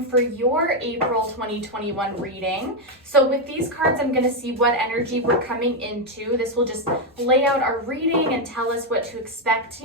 time for your April 2021 reading. So with these cards, I'm going to see what energy we're coming into. This will just lay out our reading and tell us what to expect,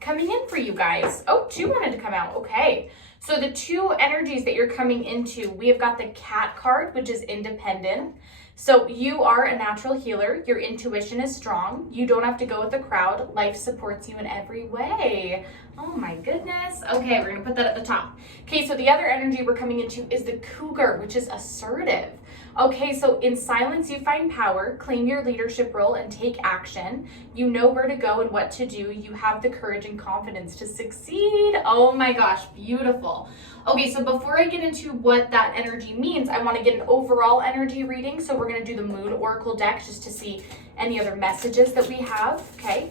coming in for you guys. Oh, 2 wanted to come out. Okay. So the 2 energies that you're coming into, we have got the Cat card, which is independent. So you are a natural healer. Your intuition is strong. You don't have to go with the crowd. Life supports you in every way. Oh my goodness. Okay, we're going to put that at the top. Okay, so the other energy we're coming into is the Cougar, which is assertive. Okay, so in silence you find power, claim your leadership role and take action. You know where to go and what to do. You have the courage and confidence to succeed. Oh my gosh, beautiful. Okay, so before I get into what that energy means, I want to get an overall energy reading. So we're going to do the Moon Oracle deck just to see any other messages that we have. Okay.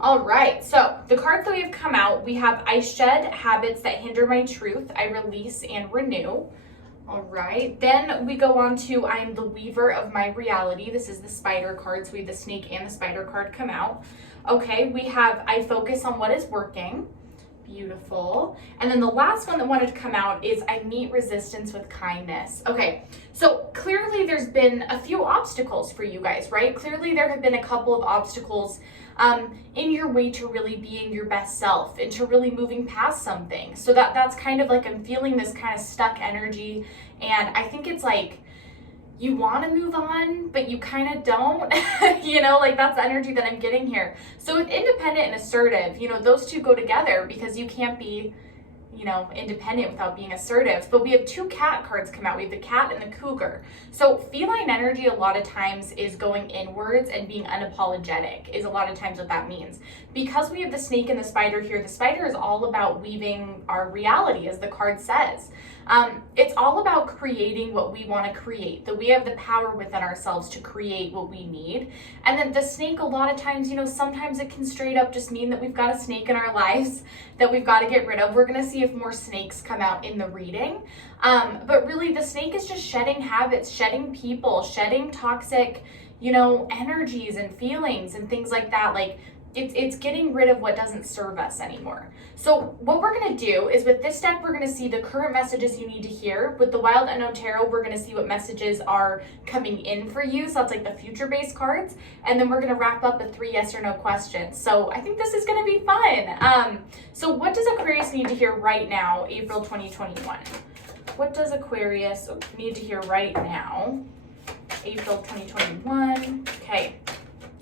All right, so the cards that we have come out, we have I shed habits that hinder my truth. I release and renew. All right, then we go on to I am the weaver of my reality. This is the spider card, so we have the snake and the spider card come out. Okay, we have I focus on what is working. Beautiful. And then the last one that wanted to come out is I meet resistance with kindness. Okay, so clearly there's been a few obstacles for you guys, right? Clearly there have been a couple of obstacles in your way to really being your best self and to really moving past something. So that's kind of like I'm feeling this kind of stuck energy, and I think it's like you want to move on, but you kind of don't, like that's the energy that I'm getting here. So with independent and assertive, those two go together because you can't be, independent without being assertive. But we have 2 cat cards come out. We have the cat and the cougar. So feline energy a lot of times is going inwards and being unapologetic is a lot of times what that means. Because we have the snake and the spider here, the spider is all about weaving our reality, as the card says. It's all about creating what we want to create, that we have the power within ourselves to create what we need. And then the snake, a lot of times, sometimes it can straight up just mean that we've got a snake in our lives that we've got to get rid of. We're going to see if more snakes come out in the reading. But really the snake is just shedding habits, shedding people, shedding toxic, energies and feelings and things like that. Like it's getting rid of what doesn't serve us anymore. So what we're going to do is with this deck, we're going to see the current messages you need to hear. With the Wild Unknown Tarot, we're going to see what messages are coming in for you. So that's like the future-based cards. And then we're going to wrap up with 3 yes or no questions. So I think this is going to be fun. So what does Aquarius need to hear right now, April 2021? What does Aquarius need to hear right now, April 2021? Okay.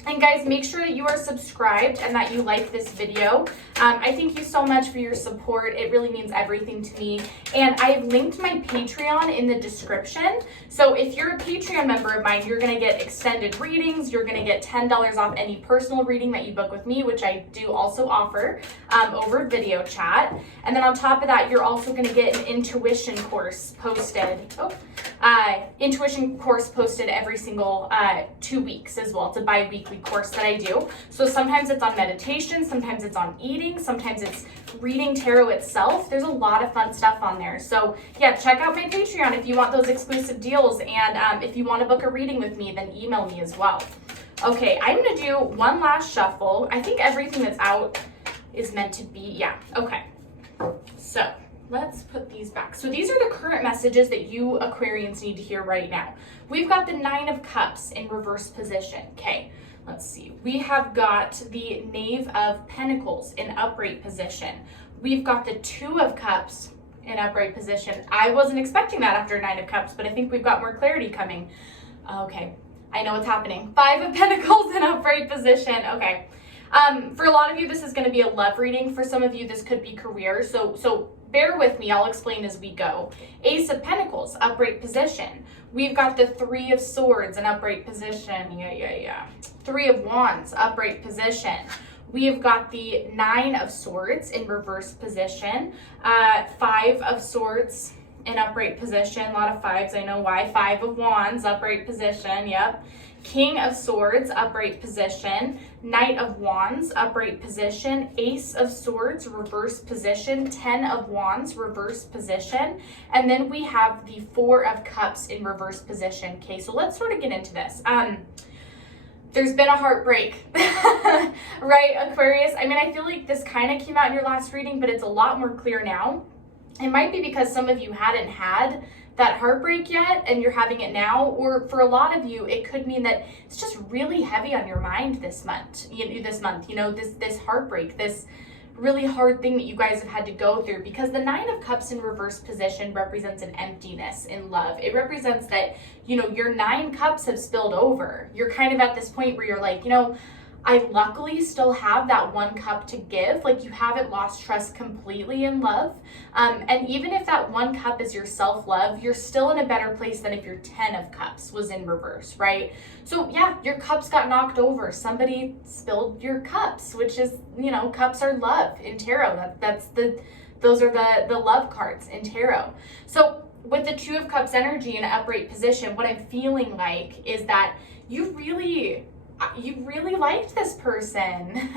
And guys, make sure that you are subscribed and that you like this video. I thank you so much for your support. It really means everything to me. And I've linked my Patreon in the description. So if you're a Patreon member of mine, you're going to get extended readings. You're going to get $10 off any personal reading that you book with me, which I do also offer over video chat. And then on top of that, you're also going to get an intuition course posted. Intuition course posted every single 2 weeks as well. It's a bi-weekly course that I do. So sometimes it's on meditation, sometimes it's on eating, sometimes it's reading tarot itself. There's a lot of fun stuff on there. So yeah, check out my Patreon if you want those exclusive deals. And if you want to book a reading with me, then email me as well. Okay, I'm going to do one last shuffle. I think everything that's out is meant to be, yeah, okay. So let's put these back. So these are the current messages that you Aquarians need to hear right now. We've got the 9 of Cups in reverse position. Okay, let's see. We have got the Knave of Pentacles in upright position. We've got the 2 of Cups in upright position. I wasn't expecting that after 9 of Cups, but I think we've got more clarity coming. Okay, I know what's happening. 5 of Pentacles in upright position. Okay. For a lot of you, this is going to be a love reading. For some of you, this could be career. So bear with me. I'll explain as we go. Ace of Pentacles, upright position. We've got the 3 of Swords in upright position. Yeah. 3 of Wands, upright position. We have got the 9 of Swords in reverse position. 5 of Swords in upright position. A lot of 5s. I know why. 5 of Wands, upright position. Yep. King of Swords, upright position. Knight of Wands, upright position. Ace of Swords, reverse position. 10 of Wands, reverse position. And then we have the 4 of Cups in reverse position. Okay, so let's sort of get into this. There's been a heartbreak, right, Aquarius? I mean, I feel like this kind of came out in your last reading, but it's a lot more clear now. It might be because some of you hadn't had that heartbreak yet and you're having it now, or for a lot of you it could mean that it's just really heavy on your mind this month. This heartbreak, this really hard thing that you guys have had to go through, because the Nine of Cups in reverse position represents an emptiness in love. It represents that, your 9 cups have spilled over. You're kind of at this point where you're like, I luckily still have that 1 cup to give. Like, you haven't lost trust completely in love. And even if that 1 cup is your self-love, you're still in a better place than if your 10 of cups was in reverse, right? So yeah, your cups got knocked over. Somebody spilled your cups, which is, cups are love in tarot. Those are the love cards in tarot. So with the 2 of Cups energy in upright position, what I'm feeling like is that you really liked this person.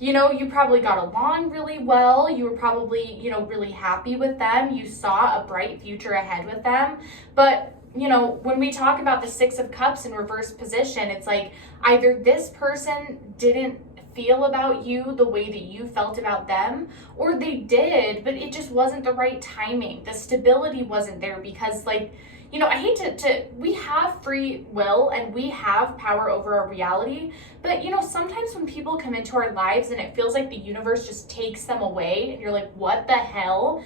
You probably got along really well. You were probably, really happy with them. You saw a bright future ahead with them. But, when we talk about the 6 of Cups in reverse position, it's like either this person didn't feel about you the way that you felt about them, or they did, but it just wasn't the right timing. The stability wasn't there because, I hate we have free will and we have power over our reality, but sometimes when people come into our lives and it feels like the universe just takes them away and you're like, what the hell?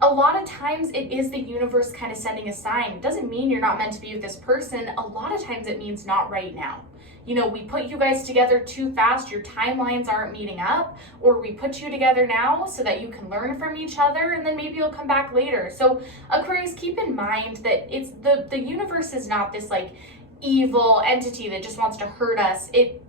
A lot of times it is the universe kind of sending a sign. It doesn't mean you're not meant to be with this person. A lot of times it means not right now. We put you guys together too fast, your timelines aren't meeting up, or we put you together now so that you can learn from each other, and then maybe you'll come back later. So Aquarius, keep in mind that it's the universe is not this evil entity that just wants to hurt us. It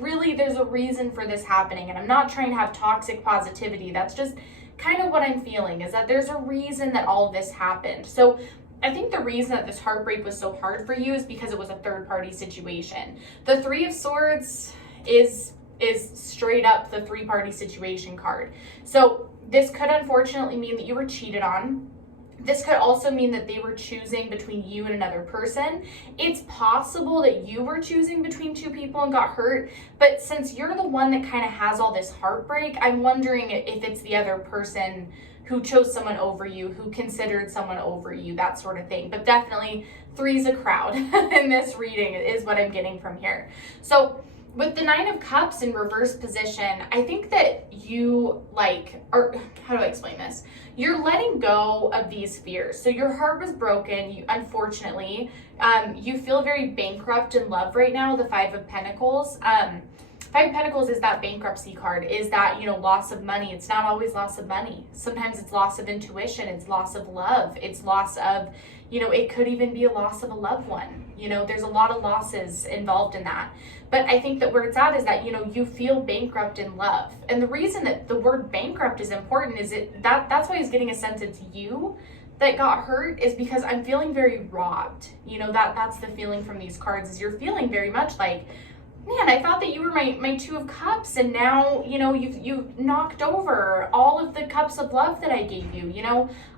really, there's a reason for this happening, and I'm not trying to have toxic positivity. That's just kind of what I'm feeling, is that there's a reason that all of this happened. So I think the reason that this heartbreak was so hard for you is because it was a third-party situation. The 3 of Swords is straight up the 3-party situation card. So this could unfortunately mean that you were cheated on. This could also mean that they were choosing between you and another person. It's possible that you were choosing between 2 people and got hurt, but since you're the one that kind of has all this heartbreak, I'm wondering if it's the other person who chose someone over you, who considered someone over you, that sort of thing. But definitely 3's a crowd in this reading is what I'm getting from here. So with the 9 of Cups in reverse position, I think that you or how do I explain this? You're letting go of these fears. So your heart was broken, unfortunately. You feel very bankrupt in love right now, the 5 of Pentacles. 5 of Pentacles is that bankruptcy card, is that, loss of money. It's not always loss of money. Sometimes it's loss of intuition, it's loss of love, it's loss of, it could even be a loss of a loved one. There's a lot of losses involved in that. But I think that where it's at is that, you feel bankrupt in love. And the reason that the word bankrupt is important is that's why he's getting a sense it's you that got hurt, is because I'm feeling very robbed. That's the feeling from these cards, is you're feeling very much like, man, I thought that you were my 2 of Cups, and now, you've knocked over all of the cups of love that I gave you.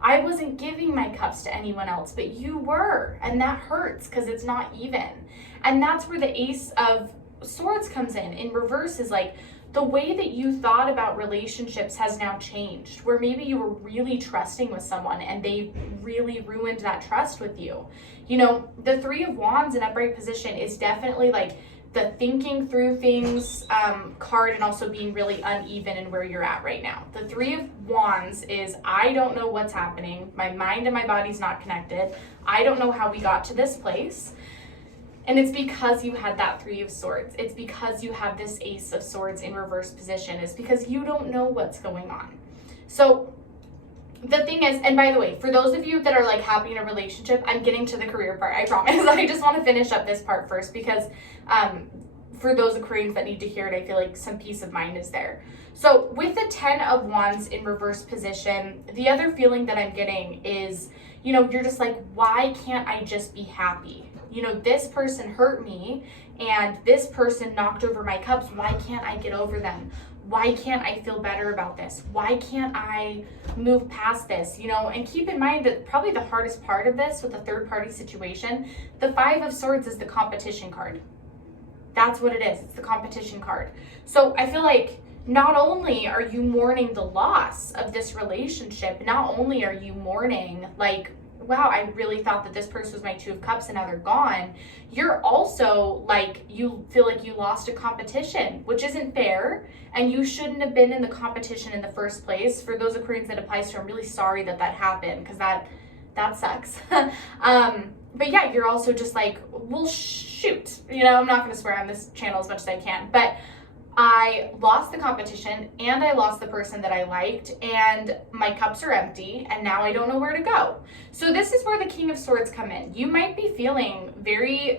I wasn't giving my cups to anyone else, but you were, and that hurts because it's not even. And that's where the Ace of Swords comes in reverse, is like, the way that you thought about relationships has now changed, where maybe you were really trusting with someone and they really ruined that trust with you. The 3 of Wands in upright position is definitely the thinking through things card, and also being really uneven in where you're at right now. The 3 of Wands is, I don't know what's happening. My mind and my body's not connected. I don't know how we got to this place. And it's because you had that 3 of Swords. It's because you have this Ace of Swords in reverse position. It's because you don't know what's going on. So the thing is, and by the way, for those of you that are happy in a relationship, I'm getting to the career part, I promise. I just want to finish up this part first, because for those Aquarians that need to hear it, I feel like some peace of mind is there. So with the 10 of Wands in reverse position, the other feeling that I'm getting is, you're just like, why can't I just be happy? This person hurt me and this person knocked over my cups. Why can't I get over them? Why can't I feel better about this? Why can't I move past this? And keep in mind that probably the hardest part of this with a third party situation, the 5 of Swords is the competition card. That's what it is. It's the competition card. So I feel like not only are you mourning the loss of this relationship, not only are you mourning like, wow, I really thought that this person was my Two of Cups and now they're gone. You're also like, you feel like you lost a competition, which isn't fair. And you shouldn't have been in the competition in the first place. For those Aquarians that applies to, I'm really sorry that happened, because that sucks. But yeah, you're also just like, well, shoot, you know, I'm not going to swear on this channel as much as I can, but I lost the competition and I lost the person that I liked, and my cups are empty, and now I don't know where to go. So this is where the King of Swords come in. You might be feeling very,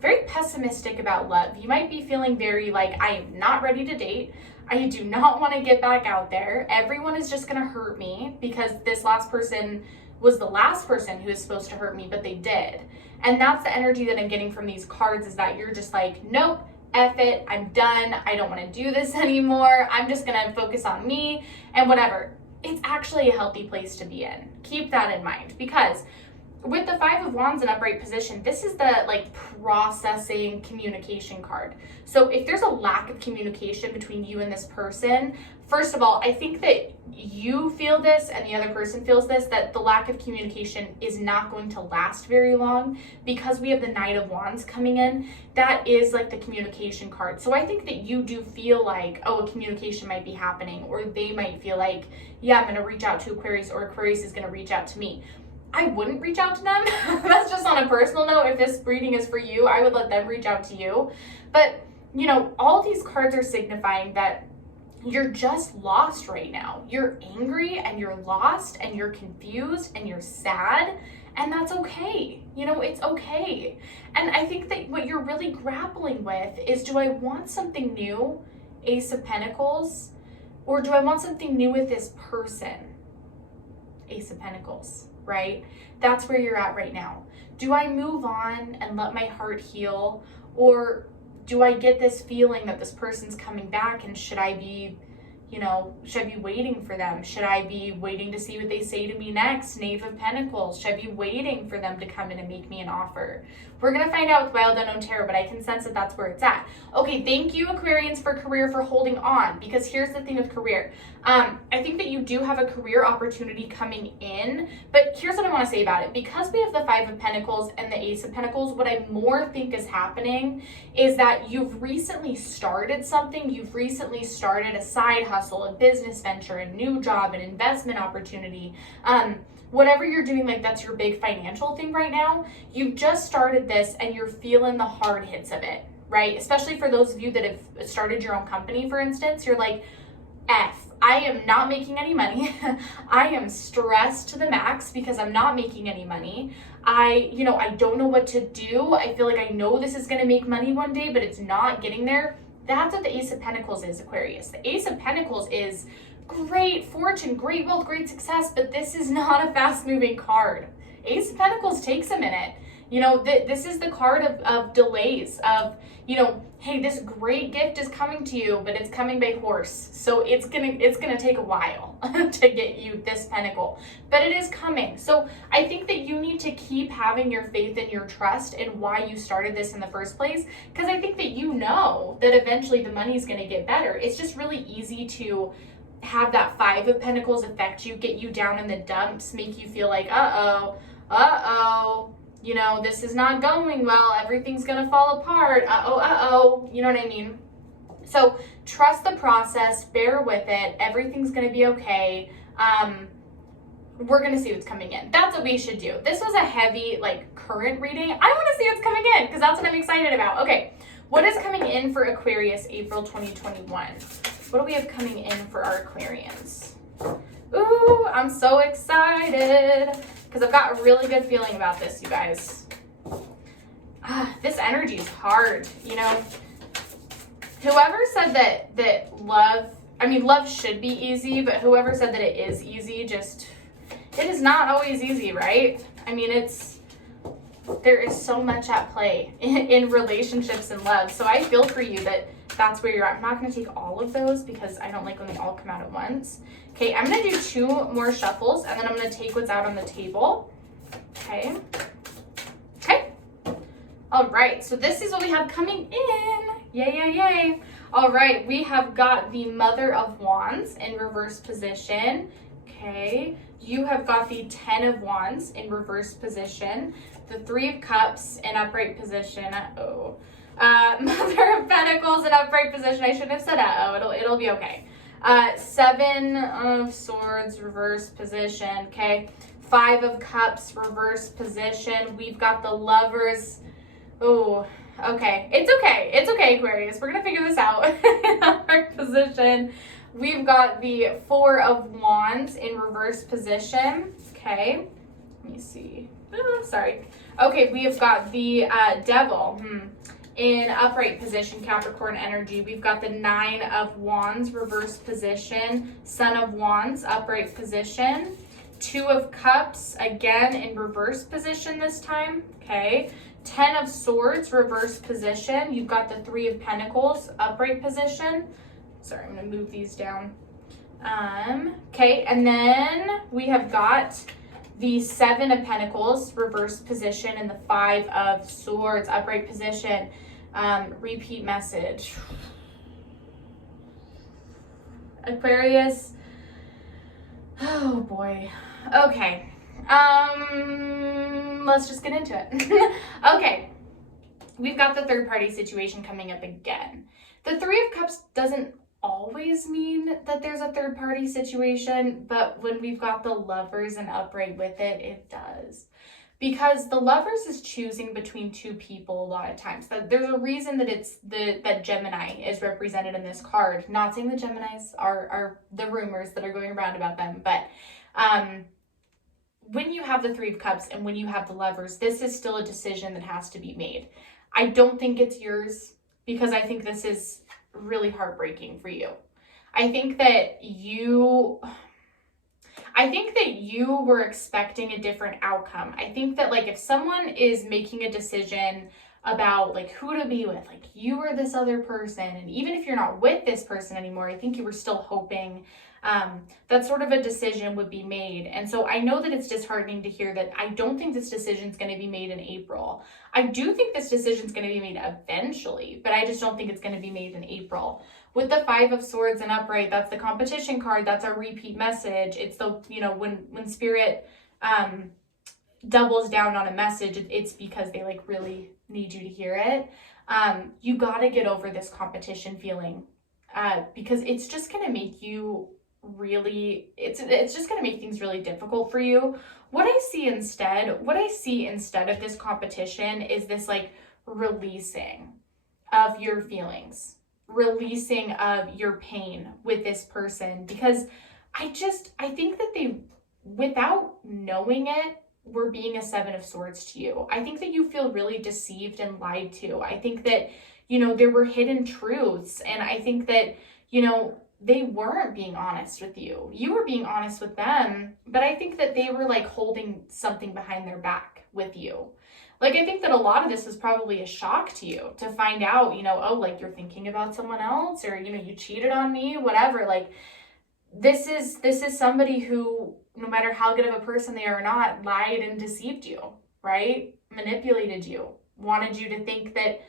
very pessimistic about love. You might be feeling very like, I am not ready to date. I do not want to get back out there. Everyone is just going to hurt me because this last person was the last person who was supposed to hurt me, but they did. And that's the energy that I'm getting from these cards, is that you're just like, nope, F it, I'm done, I don't want to do this anymore, I'm just gonna focus on me and whatever. It's actually a healthy place to be in. Keep that in mind, because with the Five of Wands in upright position, this is the like processing communication card. So if there's a lack of communication between you and this person, first of all, I think that you feel this and the other person feels this, that the lack of communication is not going to last very long, because we have the Knight of Wands coming in. That is like the communication card. So I think that you do feel like, oh, a communication might be happening, or they might feel like, yeah, I'm going to reach out to Aquarius, or Aquarius is going to reach out to me. I wouldn't reach out to them. That's just on a personal note. If this reading is for you, I would let them reach out to you. But, you know, all these cards are signifying that you're just lost right now. You're angry and you're lost and you're confused and you're sad, and that's okay. You know, it's okay. And I think that what you're really grappling with is, do I want something new, Ace of Pentacles, or do I want something new with this person, Ace of Pentacles, right? That's where you're at right now. Do I move on and let my heart heal, or do I get this feeling that this person's coming back, and should I be, you know, should I be waiting for them? Should I be waiting to see what they say to me next? Knave of Pentacles. Should I be waiting for them to come in and make me an offer? We're going to find out with Wild Unknown Tarot, but I can sense that that's where it's at. Okay, thank you, Aquarians, for career, for holding on, because here's the thing with career. I think that you do have a career opportunity coming in, but here's what I want to say about it. Because we have the Five of Pentacles and the Ace of Pentacles, what I more think is happening is that you've recently started something. You've recently started a side hustle, a business venture, a new job, an investment opportunity. Whatever you're doing, like that's your big financial thing right now, you've just started this and you're feeling the hard hits of it, right? Especially for those of you that have started your own company, for instance, you're like, I am not making any money. I am stressed to the max because I'm not making any money. I don't know what to do. I feel like I know this is going to make money one day, but it's not getting there. That's what the Ace of Pentacles is, Aquarius. The Ace of Pentacles is great fortune, great wealth, great success, but this is not a fast-moving card. Ace of Pentacles takes a minute. You know, this is the card of delays, of, you know, hey, this great gift is coming to you, but it's coming by horse. So it's gonna take a while to get you this pentacle, but it is coming. So I think that you need to keep having your faith and your trust in why you started this in the first place, because I think that you know that eventually the money is gonna get better. It's just really easy to have that Five of Pentacles affect you, get you down in the dumps, make you feel like, uh-oh, you know, this is not going well, everything's gonna fall apart, you know what I mean? So trust the process, bear with it, everything's gonna be okay. We're gonna see what's coming in. That's what we should do. This was a heavy, like, current reading. I wanna see what's coming in, because that's what I'm excited about. Okay, what is coming in for Aquarius, April 2021? What do we have coming in for our Aquarians? Ooh, I'm so excited, because I've got a really good feeling about this, you guys. This energy is hard, you know. Whoever said that love should be easy, but whoever said that it is easy, it is not always easy, right? I mean, there is so much at play in relationships and love. So I feel for you that's where you're at. I'm not going to take all of those because I don't like when they all come out at once. Okay, I'm going to do 2 more shuffles, and then I'm going to take what's out on the table. Okay. All right, so this is what we have coming in. Yay, yay, yay. All right, we have got the Mother of Wands in reverse position. Okay, you have got the Ten of Wands in reverse position, the Three of Cups in upright position. Mother of Pentacles in upright position. I shouldn't have said it'll be okay. Seven of Swords reverse position. Okay, Five of Cups reverse position. We've got the Lovers. Oh, okay. It's okay. It's okay, Aquarius. We're going to figure this out. In upright position. We've got the Four of Wands in reverse position. Okay. Let me see. Sorry. Okay, we have got the Devil in upright position, Capricorn energy. We've got the Nine of Wands reverse position. Son of Wands upright position. Two of Cups, again, in reverse position this time. Okay. Ten of Swords, reverse position. You've got the Three of Pentacles, upright position. Sorry, I'm going to move these down. Okay, and then we have got the Seven of Pentacles, reverse position, and the Five of Swords, upright position. Repeat message. Aquarius. Oh, boy. Okay. Let's just get into it. Okay. We've got the third party situation coming up again. The Three of Cups doesn't always mean that there's a third party situation, but when we've got the Lovers and upright with it, it does. Because the Lovers is choosing between two people a lot of times. There's a reason that that Gemini is represented in this card. Not saying the Geminis are the rumors that are going around about them, but when you have the Three of Cups and when you have the Lovers, this is still a decision that has to be made. I don't think it's yours because I think this is really heartbreaking for you. I think that you were expecting a different outcome. I think that like if someone is making a decision about like who to be with, like you or this other person, and even if you're not with this person anymore, I think you were still hoping that sort of a decision would be made. And so I know that it's disheartening to hear that. I don't think this decision is going to be made in April. I do think this decision is going to be made eventually, but I just don't think it's going to be made in April. With the Five of Swords and upright, that's the competition card. That's our repeat message. It's the, when Spirit doubles down on a message, it's because they like really need you to hear it. You got to get over this competition feeling because it's just going to make you it's just going to make things really difficult for you. What I see instead of this competition is this like releasing of your feelings, releasing of your pain with this person, because I think that they, without knowing it, were being a Seven of Swords to you. I think that you feel really deceived and lied to. I think that, there were hidden truths, and I think that, they weren't being honest with you. You were being honest with them, but I think that they were like holding something behind their back with you. Like, I think that a lot of this was probably a shock to you to find out, oh, like you're thinking about someone else, or, you cheated on me, whatever. Like, this is somebody who, no matter how good of a person they are or not, lied and deceived you, right? Manipulated you, wanted you to think that,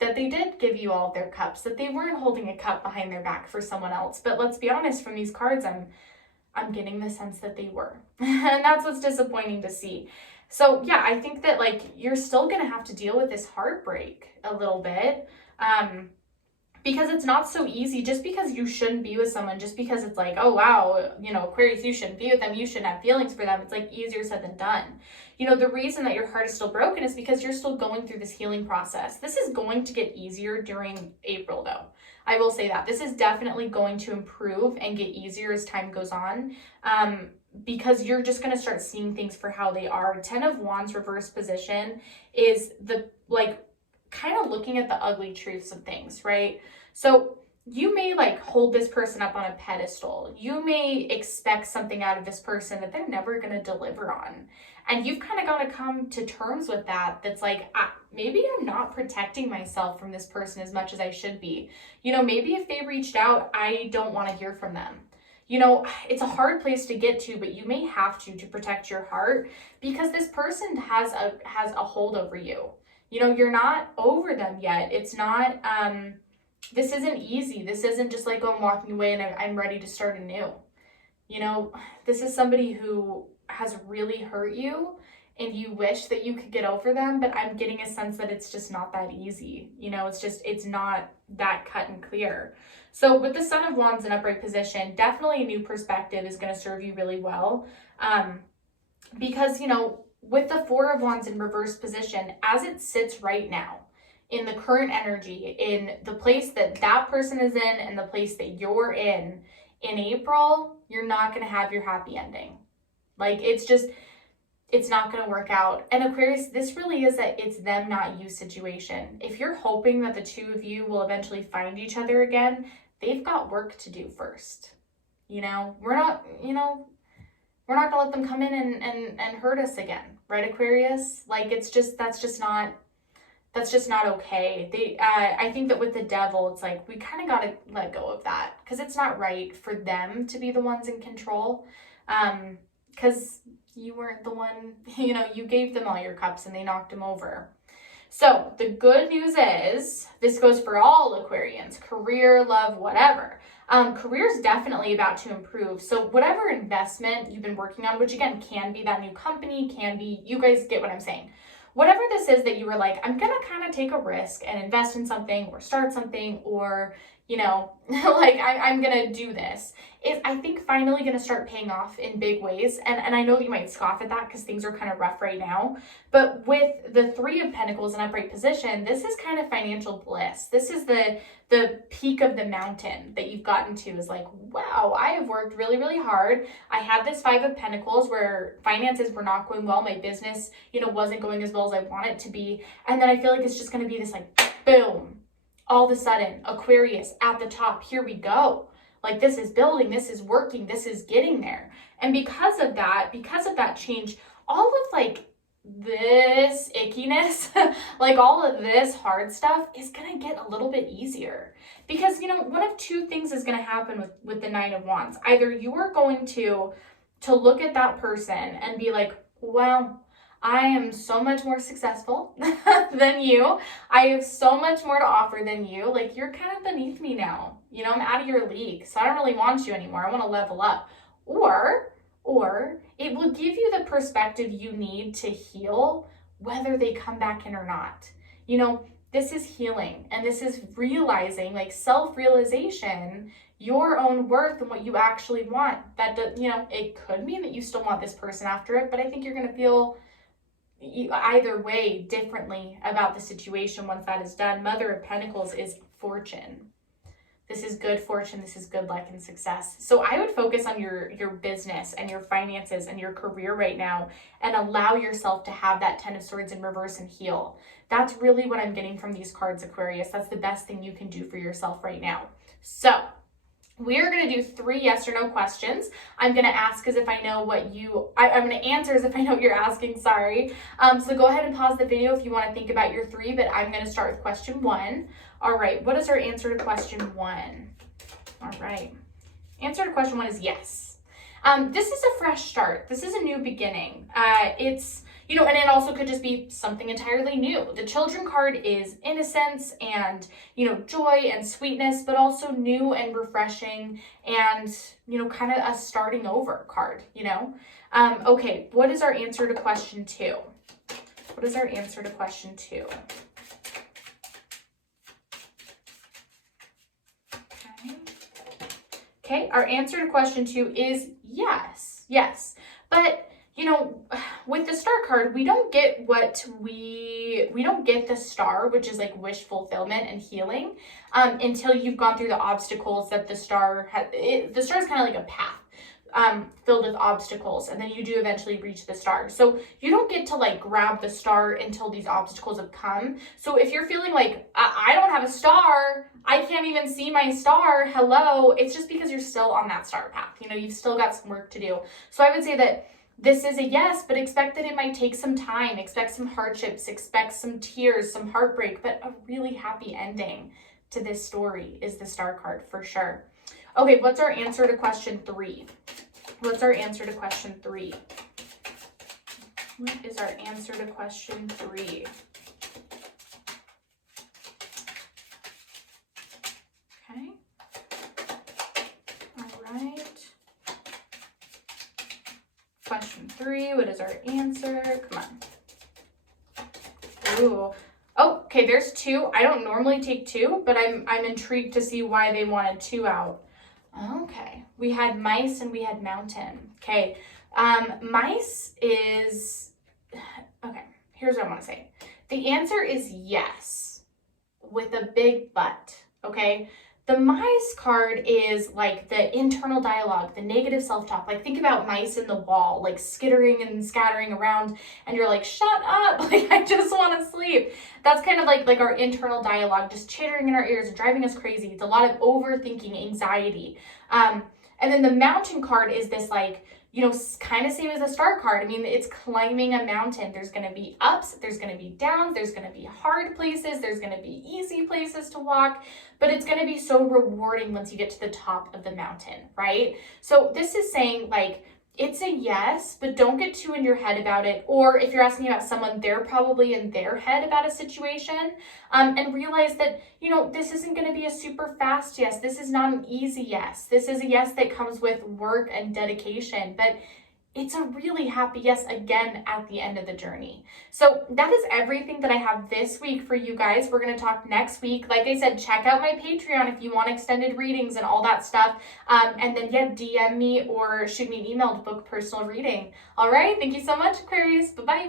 that they did give you all of their cups, that they weren't holding a cup behind their back for someone else. But let's be honest, from these cards, I'm getting the sense that they were. And that's what's disappointing to see. So yeah, I think that like you're still going to have to deal with this heartbreak a little bit. Because it's not so easy. Just because you shouldn't be with someone, just because it's like, oh wow, Aquarius, you shouldn't be with them, you shouldn't have feelings for them. It's like easier said than done. The reason that your heart is still broken is because you're still going through this healing process. This is going to get easier during April though. I will say that. This is definitely going to improve and get easier as time goes on. Because you're just going to start seeing things for how they are. Ten of Wands reverse position is the kind of looking at the ugly truths of things, right? So you may like hold this person up on a pedestal. You may expect something out of this person that they're never going to deliver on. And you've kind of got to come to terms with that. That's like, maybe I'm not protecting myself from this person as much as I should be. Maybe if they reached out, I don't want to hear from them. It's a hard place to get to, but you may have to protect your heart, because this person has a hold over you. You're not over them yet. It's not, this isn't easy. This isn't just like, oh, I'm walking away and I'm ready to start anew. You know, this is somebody who has really hurt you and you wish that you could get over them, but I'm getting a sense that it's just not that easy. You know, it's not that cut and clear. So with the Son of Wands in upright position, definitely a new perspective is going to serve you really well. Because, you know, with the Four of Wands in reverse position, as it sits right now, in the current energy, in the place that that person is in and the place that you're in April, you're not going to have your happy ending. Like, it's not going to work out. And Aquarius, this really is a it's them, not you situation. If you're hoping that the two of you will eventually find each other again, they've got work to do first. You know, we're not going to let them come in and hurt us again. Right, Aquarius? Like, that's just not okay. I think that with the Devil, it's like, we kind of got to let go of that because it's not right for them to be the ones in control. Because you weren't the one, you know, you gave them all your cups and they knocked them over. So the good news is, this goes for all Aquarians, career, love, whatever. Career is definitely about to improve. So whatever investment you've been working on, which again can be that new company, can be, you guys get what I'm saying. Whatever this is that you were like, I'm going to kind of take a risk and invest in something or start something, or, you know, like I'm going to do this, is I think finally going to start paying off in big ways. And I know that you might scoff at that because things are kind of rough right now. But with the Three of Pentacles in upright position, this is kind of financial bliss. This is the peak of the mountain that you've gotten to, is like, wow, I have worked really, really hard. I had this Five of Pentacles where finances were not going well. My business, you know, wasn't going as well as I want it to be. And then I feel like it's just going to be this like, boom, all of a sudden, Aquarius at the top, here we go. Like, this is building, this is working, this is getting there. And because of that change, all of like this ickiness, like all of this hard stuff is going to get a little bit easier. Because, you know, one of two things is going to happen with the Nine of Wands. Either you are going to look at that person and be like, well, I am so much more successful than you. I have so much more to offer than you. Like, you're kind of beneath me now. You know, I'm out of your league, so I don't really want you anymore. I want to level up. Or it will give you the perspective you need to heal, whether they come back in or not. You know, this is healing, and this is realizing, like, self-realization, your own worth and what you actually want. That, you know, it could mean that you still want this person after it, but I think you're going to feel either way differently about the situation once that is done. Mother of Pentacles is fortune. This is good fortune. This is good luck and success. So I would focus on your business and your finances and your career right now, and allow yourself to have that Ten of Swords in reverse and heal. That's really what I'm getting from these cards, Aquarius. That's the best thing you can do for yourself right now. So we're going to do 3 yes or no questions. I'm going to ask as if I know what I'm going to answer as if I know what you're asking, sorry. So go ahead and pause the video if you want to think about your 3, but I'm going to start with question 1. All right, what is our answer to question 1? All right, answer to question 1 is yes. This is a fresh start. This is a new beginning. It's, you know, and it also could just be something entirely new. The Children card is innocence and, you know, joy and sweetness, but also new and refreshing and, you know, kind of a starting over card, you know. Okay, what is our answer to question 2? What is our answer to question 2? Okay, our answer to question 2 is yes. Yes. But, you know, with the Star card, we don't get we don't get the Star, which is like wish fulfillment and healing, until you've gone through the obstacles that the Star has. The Star is kind of like a path filled with obstacles, and then you do eventually reach the Star. So you don't get to like grab the Star until these obstacles have come. So if you're feeling like, I don't have a Star, I can't even see my Star, hello, it's just because you're still on that Star path. You know, you've still got some work to do. So I would say that this is a yes, but expect that it might take some time. Expect some hardships, expect some tears, some heartbreak, but a really happy ending to this story is the Star card for sure. Okay, what's our answer to question 3? What's our answer to question 3? What is our answer to question 3? Question 3, what is our answer? Come on. Ooh. Oh, okay, there's 2. I don't normally take 2, but I'm intrigued to see why they wanted 2 out. Okay, we had mice and we had mountain. Okay, mice is, okay, here's what I want to say. The answer is yes, with a big but, okay? The mice card is like the internal dialogue, the negative self-talk. Like think about mice in the wall, like skittering and scattering around, and you're like, shut up, like I just want to sleep. That's kind of like our internal dialogue, just chittering in our ears, driving us crazy. It's a lot of overthinking, anxiety. And then the mountain card is this like, you know, kind of same as the star card. I mean, it's climbing a mountain. There's going to be ups, there's going to be downs, there's going to be hard places, there's going to be easy places to walk, but it's going to be so rewarding once you get to the top of the mountain, right? So this is saying like, it's a yes, but don't get too in your head about it. Or if you're asking about someone, they're probably in their head about a situation, and realize that, you know, this isn't going to be a super fast yes. This is not an easy yes. This is a yes that comes with work and dedication, but it's a really happy yes again at the end of the journey. So that is everything that I have this week for you guys. We're going to talk next week. Like I said, check out my Patreon if you want extended readings and all that stuff. And then yeah, DM me or shoot me an email to book personal reading. All right. Thank you so much, Aquarius. Bye-bye.